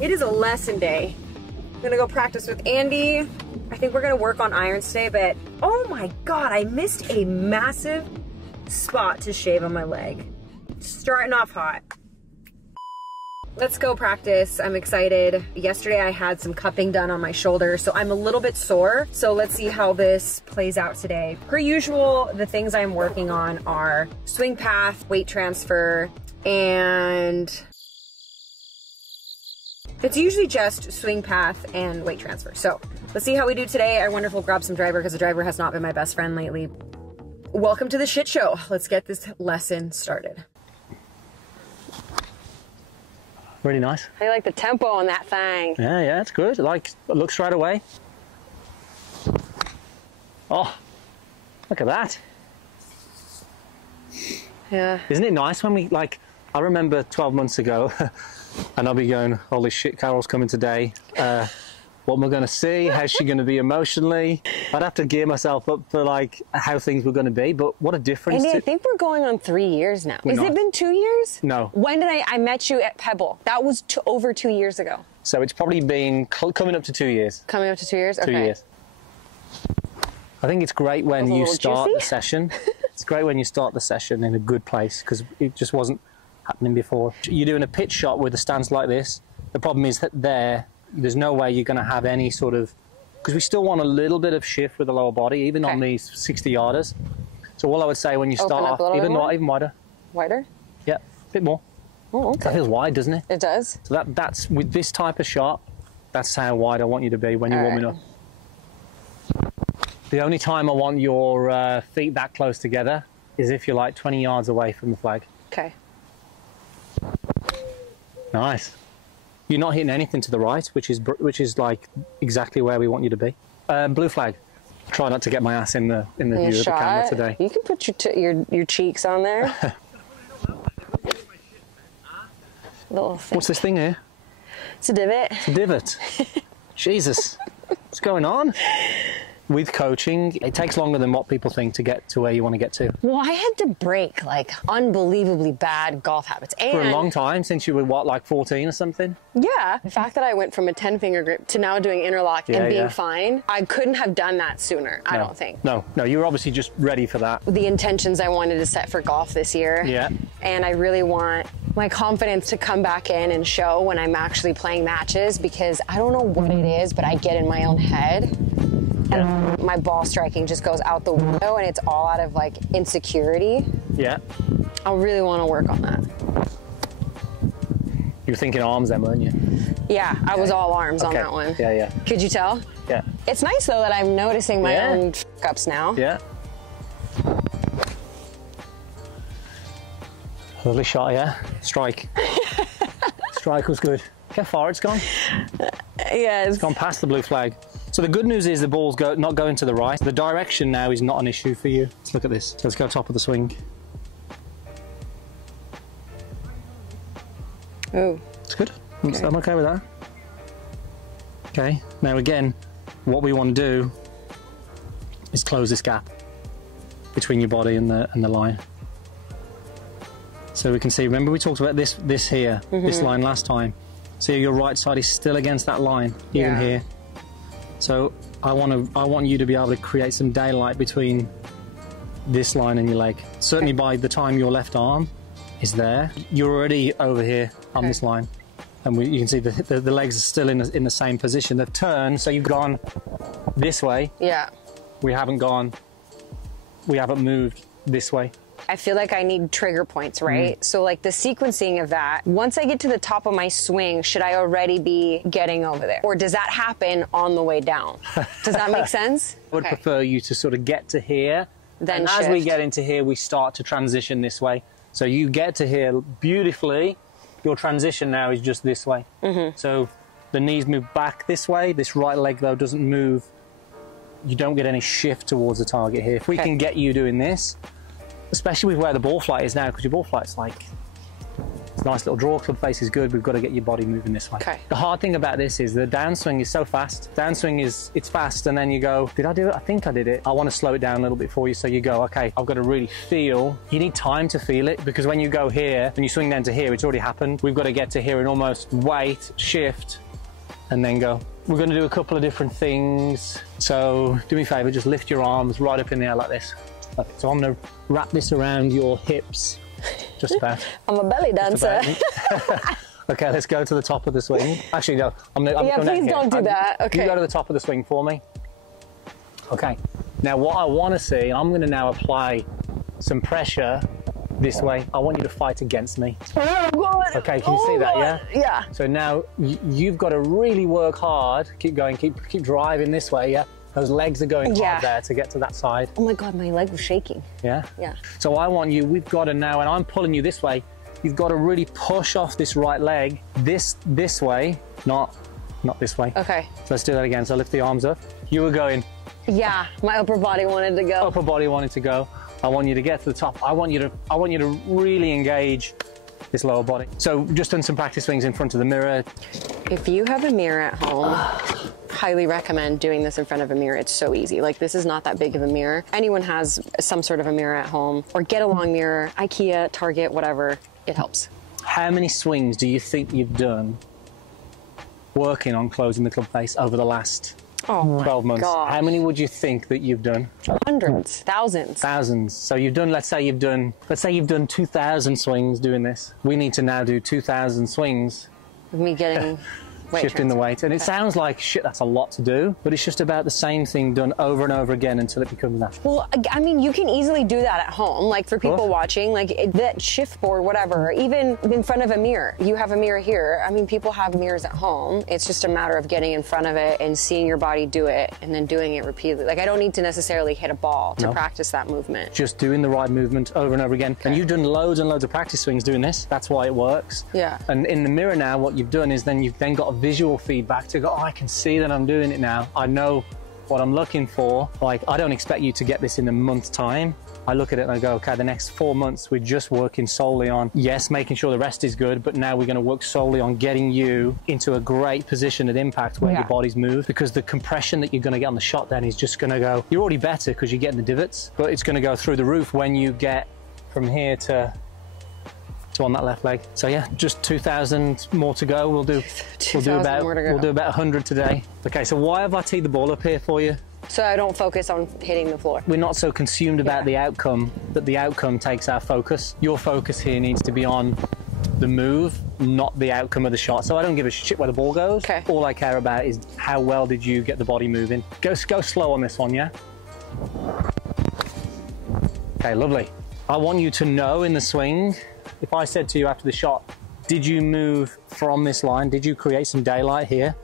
It is a lesson day. I'm gonna go practice with Andy. I think we're gonna work on irons today, but oh my God, I missed a massive spot to shave on my leg. Starting off hot. Let's go practice. I'm excited. Yesterday I had some cupping done on my shoulder, so I'm a little bit sore. So let's see how this plays out today. Per usual, the things I'm working on are swing path, weight transfer, and it's usually just swing path and weight transfer. So let's see how we do today. I wonder if we'll grab some driver because the driver has not been my best friend lately. Welcome to the shit show. Let's get this lesson started. Really nice. I like the tempo on that thing. Yeah, it's good. Like, it looks right away. Oh, look at that. Yeah. Isn't it nice when we, like, I remember 12 months ago, and I'll be going, holy shit, Karol's coming today. What am I going to see? How's she going to be emotionally? I'd have to gear myself up for like how things were going to be, but what a difference. Andy, I think we're going on 3 years now. Has it been 2 years? No. When did I met you at Pebble? That was over 2 years ago. So it's probably been coming up to 2 years. Coming up to 2 years? Okay. 2 years. I think it's great when you start the session. It's great when you start the session in a good place because it just wasn't happening before. You're doing a pitch shot with a stance like this. The problem is that there's no way you're going to have any sort of, because we still want a little bit of shift with the lower body, even on these 60-yarders. So all I would say when you start off, even wider. Wider? Yeah, a bit more. Oh, okay. That feels wide, doesn't it? It does. So that's with this type of shot, that's how wide I want you to be when you're warming up. The only time I want your feet that close together is if you're like 20 yards away from the flag. Okay. Nice. You're not hitting anything to the right, which is like exactly where we want you to be. Blue flag. Try not to get my ass in the view of the camera today. You can put your cheeks on there. What's this thing here? It's a divot. It's a divot. Jesus, what's going on? With coaching, it takes longer than what people think to get to where you want to get to. Well, I had to break like unbelievably bad golf habits. And for a long time, since you were what, like 14 or something? Yeah. The fact that I went from a 10-finger grip to now doing interlock and being fine, I couldn't have done that sooner, I don't think. No, you were obviously just ready for that. The intentions I wanted to set for golf this year. Yeah. And I really want my confidence to come back in and show when I'm actually playing matches because I don't know what it is, but I get in my own head. And my ball striking just goes out the window and it's all out of like insecurity. Yeah. I really want to work on that. You were thinking arms then, weren't you? Yeah, I was all arms on that one. Yeah. Could you tell? Yeah. It's nice though that I'm noticing my own f***ups now. Yeah. Lovely shot, yeah. Strike. Strike was good. Look how far it's gone. Yeah. It's gone past the blue flag. So the good news is the ball's not going to the right. The direction now is not an issue for you. Let's look at this. Let's go top of the swing. Oh. It's good. Okay. I'm okay with that. Okay. Now again, what we want to do is close this gap between your body and the line. So we can see, remember we talked about this here, this line last time. So your right side is still against that line, even here. So I want you to be able to create some daylight between this line and your leg. Certainly by the time your left arm is there, you're already over here on this line. And you can see the legs are still in the same position. They've turned, so you've gone this way. Yeah. We haven't moved this way. I feel like I need trigger points, right? So like the sequencing of that, once I get to the top of my swing, should I already be getting over there? Or does that happen on the way down? Does that make sense? I would prefer you to sort of get to here. Then and as we get into here, we start to transition this way. So you get to here beautifully. Your transition now is just this way. So the knees move back this way. This right leg, though, doesn't move. You don't get any shift towards the target here. If we can get you doing this, especially with where the ball flight is now, because your ball flight's like It's a nice little draw, club face is good. We've got to get your body moving this way. Okay. The hard thing about this is the downswing is so fast. Downswing is, it's fast, and then you go, did I do it? I think I did it. I want to slow it down a little bit for you. So you go, okay, I've got to really feel. You need time to feel it, because when you go here and you swing down to here, it's already happened. We've got to get to here and almost wait, shift, and then go. We're going to do a couple of different things. So do me a favor, just lift your arms right up in the air like this. Okay, so I'm going to wrap this around your hips. Just about. I'm a belly dancer. Okay, let's go to the top of the swing. Actually, no. Yeah, please don't do that. Okay. You go to the top of the swing for me. Okay. Now, what I want to see, I'm going to now apply some pressure this way. I want you to fight against me. Oh, God. Okay, can you see that, yeah? Yeah. So now, you've got to really work hard. Keep going, keep driving this way, yeah? Those legs are going hard there to get to that side. Oh my God, my leg was shaking. Yeah? Yeah. So I want you, we've got to now, and I'm pulling you this way, you've got to really push off this right leg, this way, not this way. Okay. So let's do that again. So lift the arms up. You were going. Yeah, my upper body wanted to go. Upper body wanted to go. I want you to get to the top. I want you to really engage this lower body. So just done some practice swings in front of the mirror. If you have a mirror at home, highly recommend doing this in front of a mirror. It's so easy. Like, this is not that big of a mirror. Anyone has some sort of a mirror at home, or get a long mirror, IKEA, Target, whatever, it helps. How many swings do you think you've done working on closing the club face over the last 12 months? God. How many would you think that you've done? Hundreds, thousands. Thousands. So you've done, let's say you've done 2,000 swings doing this. We need to now do 2,000 swings. Me getting weight shifting the weight. And it sounds like, shit, that's a lot to do, but it's just about the same thing done over and over again until it becomes natural. Well, I mean, you can easily do that at home. Like, for people watching, like that shift board, whatever, even in front of a mirror. You have a mirror here. I mean, people have mirrors at home. It's just a matter of getting in front of it and seeing your body do it and then doing it repeatedly. Like, I don't need to necessarily hit a ball to practice that movement. Just doing the right movement over and over again. Okay. And you've done loads and loads of practice swings doing this. That's why it works. Yeah. And in the mirror now, what you've done is then you've then got a visual feedback to go, oh, I can see that I'm doing it now. I know what I'm looking for. Like, I don't expect you to get this in a month's time. I look at it and I go, okay, the next 4 months, we're just working solely on, yes, making sure the rest is good, but now we're going to work solely on getting you into a great position at impact where your body's moved, because the compression that you're going to get on the shot then is just going to go, you're already better because you're getting the divots, but it's going to go through the roof when you get from here to on that left leg. So yeah, just 2,000 more to go. We'll do about 100 today. Okay, so why have I teed the ball up here for you? So I don't focus on hitting the floor. We're not so consumed about the outcome that the outcome takes our focus. Your focus here needs to be on the move, not the outcome of the shot. So I don't give a shit where the ball goes. Okay. All I care about is how well did you get the body moving. Go slow on this one, yeah? Okay, lovely. I want you to know in the swing, if I said to you after the shot, did you move from this line? Did you create some daylight here?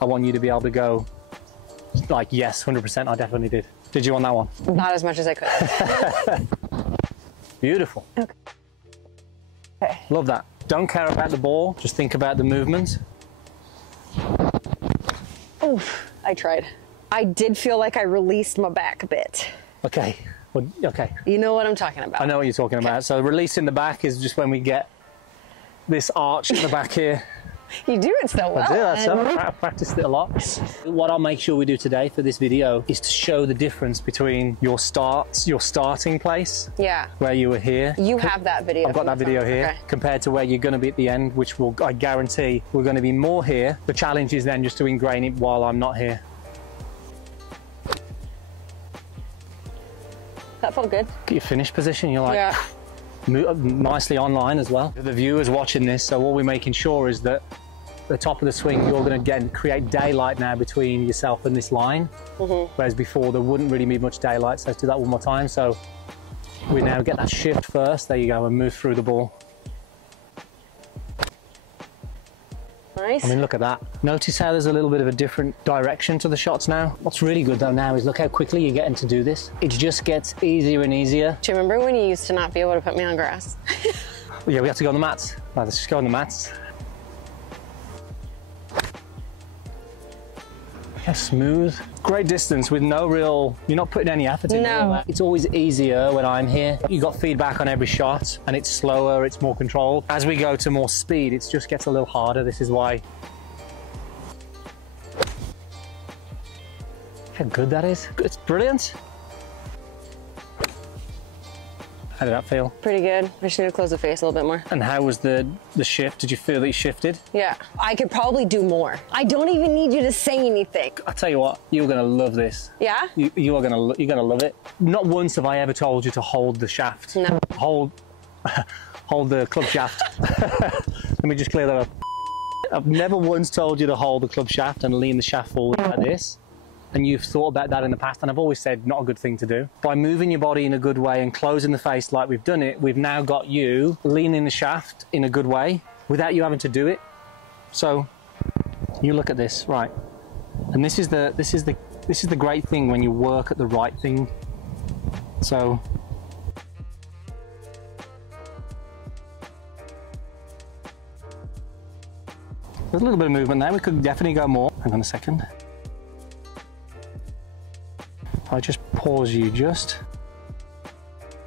I want you to be able to go like, yes, 100%, I definitely did. Did you on that one? Not as much as I could. Beautiful. Okay. Love that. Don't care about the ball, just think about the movement. Oof, I tried. I did feel like I released my back a bit. Okay. Well, okay. You know what I'm talking about. I know what you're talking about. So releasing the back is just when we get this arch in the back here. You do it so well. I do. I've practiced it a lot. What I'll make sure we do today for this video is to show the difference between your starting place. Yeah. Where you were here. You have that video. I've got that video here. Compared to where you're going to be at the end, which will, I guarantee, we're going to be more here. The challenge is then just to ingrain it while I'm not here. That felt good. Get your finish position. You're like, nicely online as well. The viewers watching this, so all we're making sure is that the top of the swing, you're going to create daylight now between yourself and this line. Whereas before there wouldn't really be much daylight. So let's do that one more time. So we now get that shift first. There you go, and move through the ball. Nice. I mean, look at that. Notice how there's a little bit of a different direction to the shots now. What's really good though now is look how quickly you're getting to do this. It just gets easier and easier. Do you remember when you used to not be able to put me on grass? Yeah, we have to go on the mats. Right, let's just go on the mats. Yeah, smooth. Great distance with no real, you're not putting any effort into it. It's always easier when I'm here. You got feedback on every shot and it's slower, it's more controlled. As we go to more speed, it just gets a little harder. This is why. How good that is. It's brilliant. How did that feel? Pretty good. I just need to close the face a little bit more. And how was the shift? Did you feel that you shifted? Yeah. I could probably do more. I don't even need you to say anything. I'll tell you what, you're gonna love this. Yeah? You're gonna love it. Not once have I ever told you to hold the shaft. No. Hold the club shaft. Let me just clear that up. I've never once told you to hold the club shaft and lean the shaft forward like this. And you've thought about that in the past, and I've always said not a good thing to do. By moving your body in a good way and closing the face like we've done it, we've now got you leaning the shaft in a good way without you having to do it. So you look at this, right? And this is the great thing when you work at the right thing. So there's a little bit of movement there. We could definitely go more. Hang on a second. I just pause you just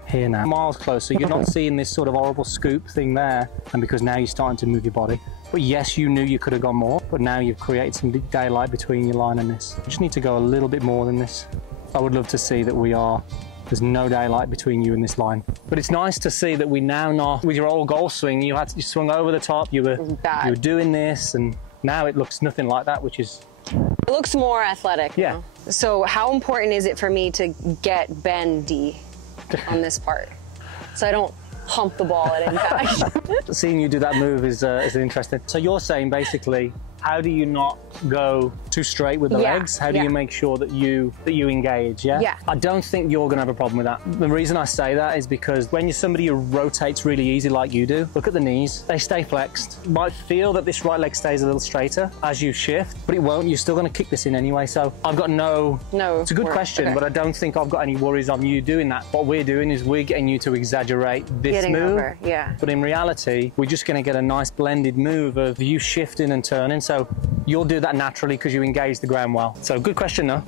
here now. Miles closer, you're not seeing this sort of horrible scoop thing there, and because now you're starting to move your body. But yes, you knew you could have gone more, but now you've created some daylight between your line and this. You just need to go a little bit more than this. I would love to see that there's no daylight between you and this line. But it's nice to see that we now know, with your old goal swing, you swung over the top, you were doing this, and now it looks nothing like that, which is... It looks more athletic. Yeah. Now. So how important is it for me to get bendy on this part so I don't hump the ball at impact? Seeing you do that move is interesting. So you're saying basically, how do you not go too straight with the legs? How do you make sure that you engage? Yeah. I don't think you're going to have a problem with that. The reason I say that is because when you're somebody who rotates really easy like you do, look at the knees. They stay flexed. You might feel that this right leg stays a little straighter as you shift, but it won't. You're still going to kick this in anyway. So I've got no. It's a good question, but I don't think I've got any worries on you doing that. What we're doing is we're getting you to exaggerate this move. But in reality, we're just going to get a nice blended move of you shifting and turning. So you'll do that naturally because you engage the ground well. So good question though.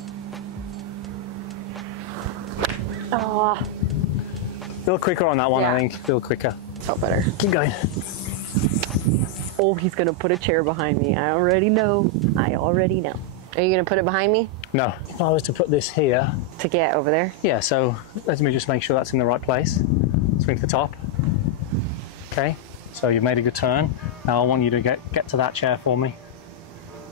Oh. A little quicker on that one, I think. A little quicker. Felt better. Keep going. Oh, he's gonna put a chair behind me. I already know. Are you gonna put it behind me? No. If I was to put this here. To get over there? Yeah, so let me just make sure that's in the right place. Swing to the top. Okay, so you've made a good turn. Now I want you to get to that chair for me.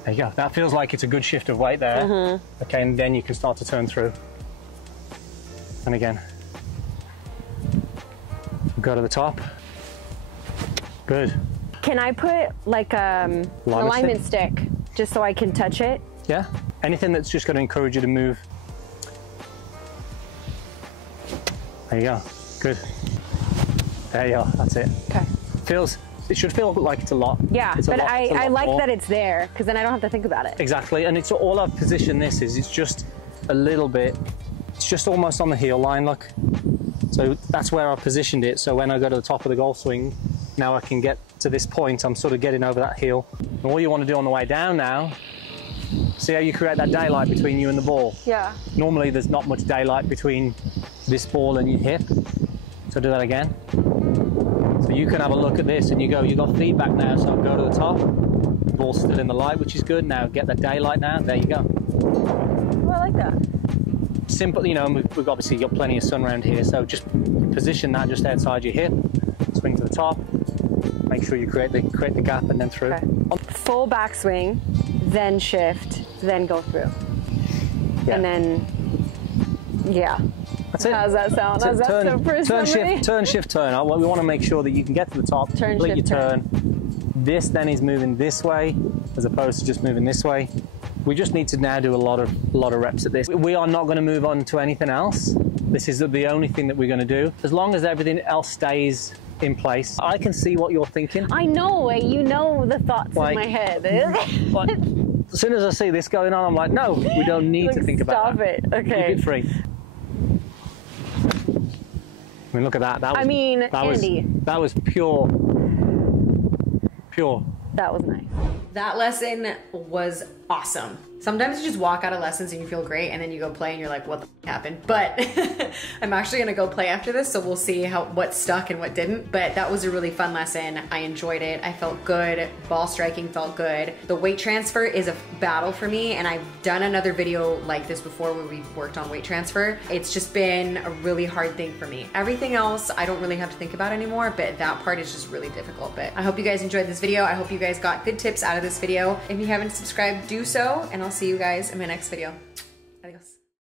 There you go. That feels like it's a good shift of weight there. Okay, and then you can start to turn through. And again. Go to the top. Good. Can I put like an alignment stick just so I can touch it? Yeah. Anything that's just going to encourage you to move. There you go. Good. There you are. That's it. Okay. It should feel like it's a lot. Yeah, but I like that it's there because then I don't have to think about it. Exactly, and it's all I've positioned this is, it's just a little bit, it's just almost on the heel line, look. So that's where I've positioned it. So when I go to the top of the golf swing, now I can get to this point, I'm sort of getting over that heel. And all you want to do on the way down now, see how you create that daylight between you and the ball? Yeah. Normally there's not much daylight between this ball and your hip. So do that again. So you can have a look at this and you go, you've got feedback now, so go to the top. The ball's still in the light, which is good. Now get that daylight now, there you go. Oh, I like that. Simple, you know, we've obviously got plenty of sun around here, so just position that just outside your hip, swing to the top, make sure you create the gap and then through. Okay. Full backswing, then shift, then go through. Yeah. And then, yeah. That's it. How does that sound? How's that sound for somebody? Turn, shift, turn. We want to make sure that you can get to the top, complete your turn. This then is moving this way, as opposed to just moving this way. We just need to now do a lot of reps at this. We are not going to move on to anything else. This is the only thing that we're going to do. As long as everything else stays in place, I can see what you're thinking. I know, you know the thoughts in my head. But as soon as I see this going on, I'm like, no, we don't need to think about that. Stop it, okay. Keep it free. I mean, look at that. Andy. That was pure. That was nice. That lesson was awesome. Sometimes you just walk out of lessons and you feel great, and then you go play and you're like, what the f happened? But I'm actually gonna go play after this, so we'll see what stuck and what didn't. But that was a really fun lesson. I enjoyed it. I felt good. Ball striking felt good. The weight transfer is a battle for me, and I've done another video like this before where we worked on weight transfer. It's just been a really hard thing for me. Everything else I don't really have to think about anymore, but that part is just really difficult. But I hope you guys enjoyed this video. I hope you guys got good tips out of this video. If you haven't subscribed, do so, and I'll see you guys in my next video.